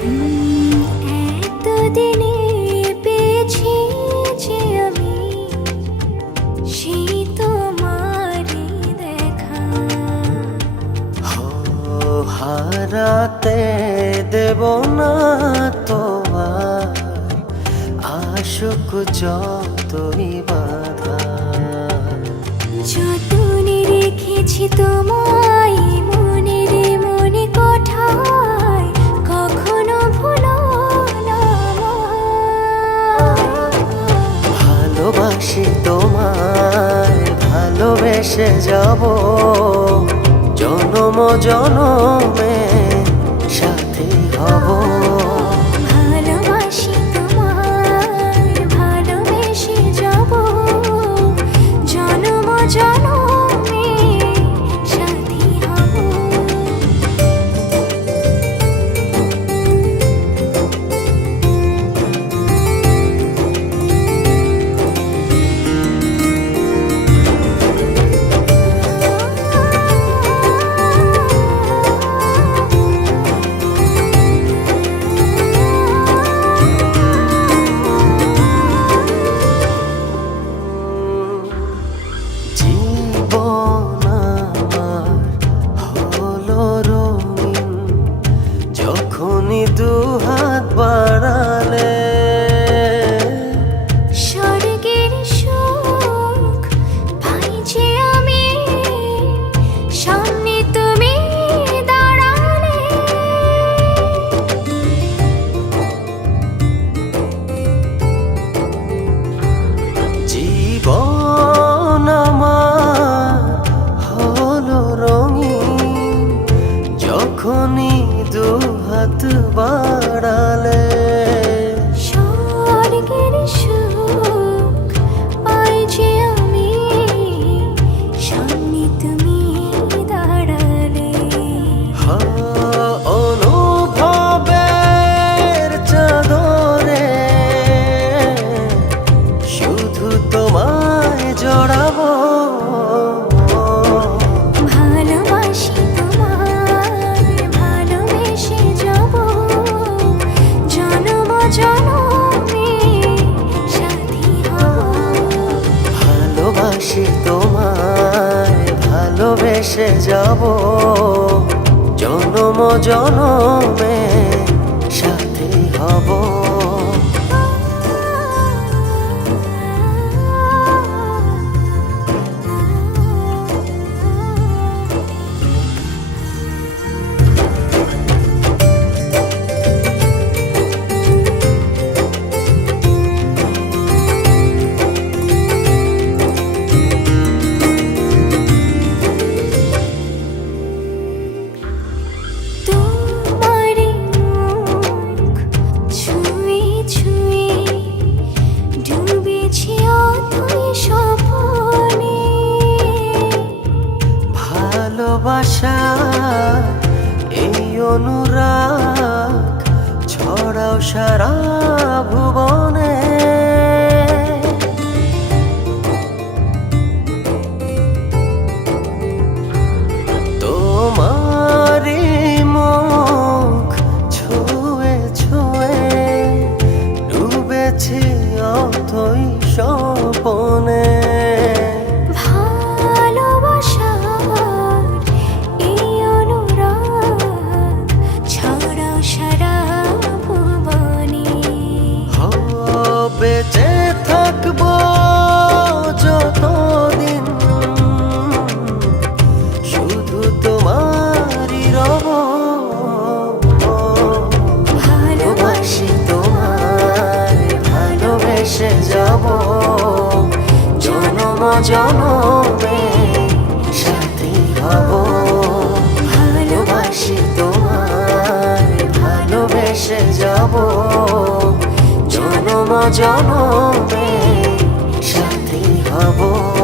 এতদিনে পেয়েছি যে আমি সেই তোমারই দেখা। হারাতে দেব না তোমার আশুক যতই বাধা। যতনে রেখেছি তোমায় মনের মনে কোঠায়, কখনো ভুলো না আমায়। ভালোবাসি তোমায়, ভালোবেসে যাব জনম জনমে সাথী হব। ভালোবাসি তোমায়, ভালোবেসে যাব জনম জনমে সাথী হব। জীবন আমার হলো রঙিন যখনই দুহাত বাড়ালে। স্বর্গের সুখ পাই যে আমি সামনে তুমি দাঁড়ালে। জীবন আমার হলো রঙিন যখনই দুহাত বাড়ালে। স্বর্গের সুখ পাই যে আমি সামনে তুমি দাঁড়ালে। অনুভবের চাদরে শুধু তোমায় জড়াবো। ভালোবাসি তোমায়, ভালোবেসে যাব জনম জনমে সাথী হব। ভালোবাসি তোমায়, ভালোবেসে যাব জনম জনমে সাথী হব। তোমার মুখ ছুঁয়ে ছুঁয়ে ডুবেছি অথই স্বপ্নে। ভালোবাসা এই অনুরাগ ছড়াও সারা ভুবনে। তোমারই মুখ ছুঁয়ে ছুঁয়ে ডুবেছি অথই স্বপনে। ভালোবাসার এই অনুরাগ ছড়াও সারা ভুবনে। বেঁচে থাকবো যতদিন শুধু তোমারই রব। ভালোবাসি তোমায়, ভালোবেসে যাব জনম জনমে সাথী হব। ভালোবাসি তোমায়, ভালোবেসে যাব জনম জনমে সাথী হব।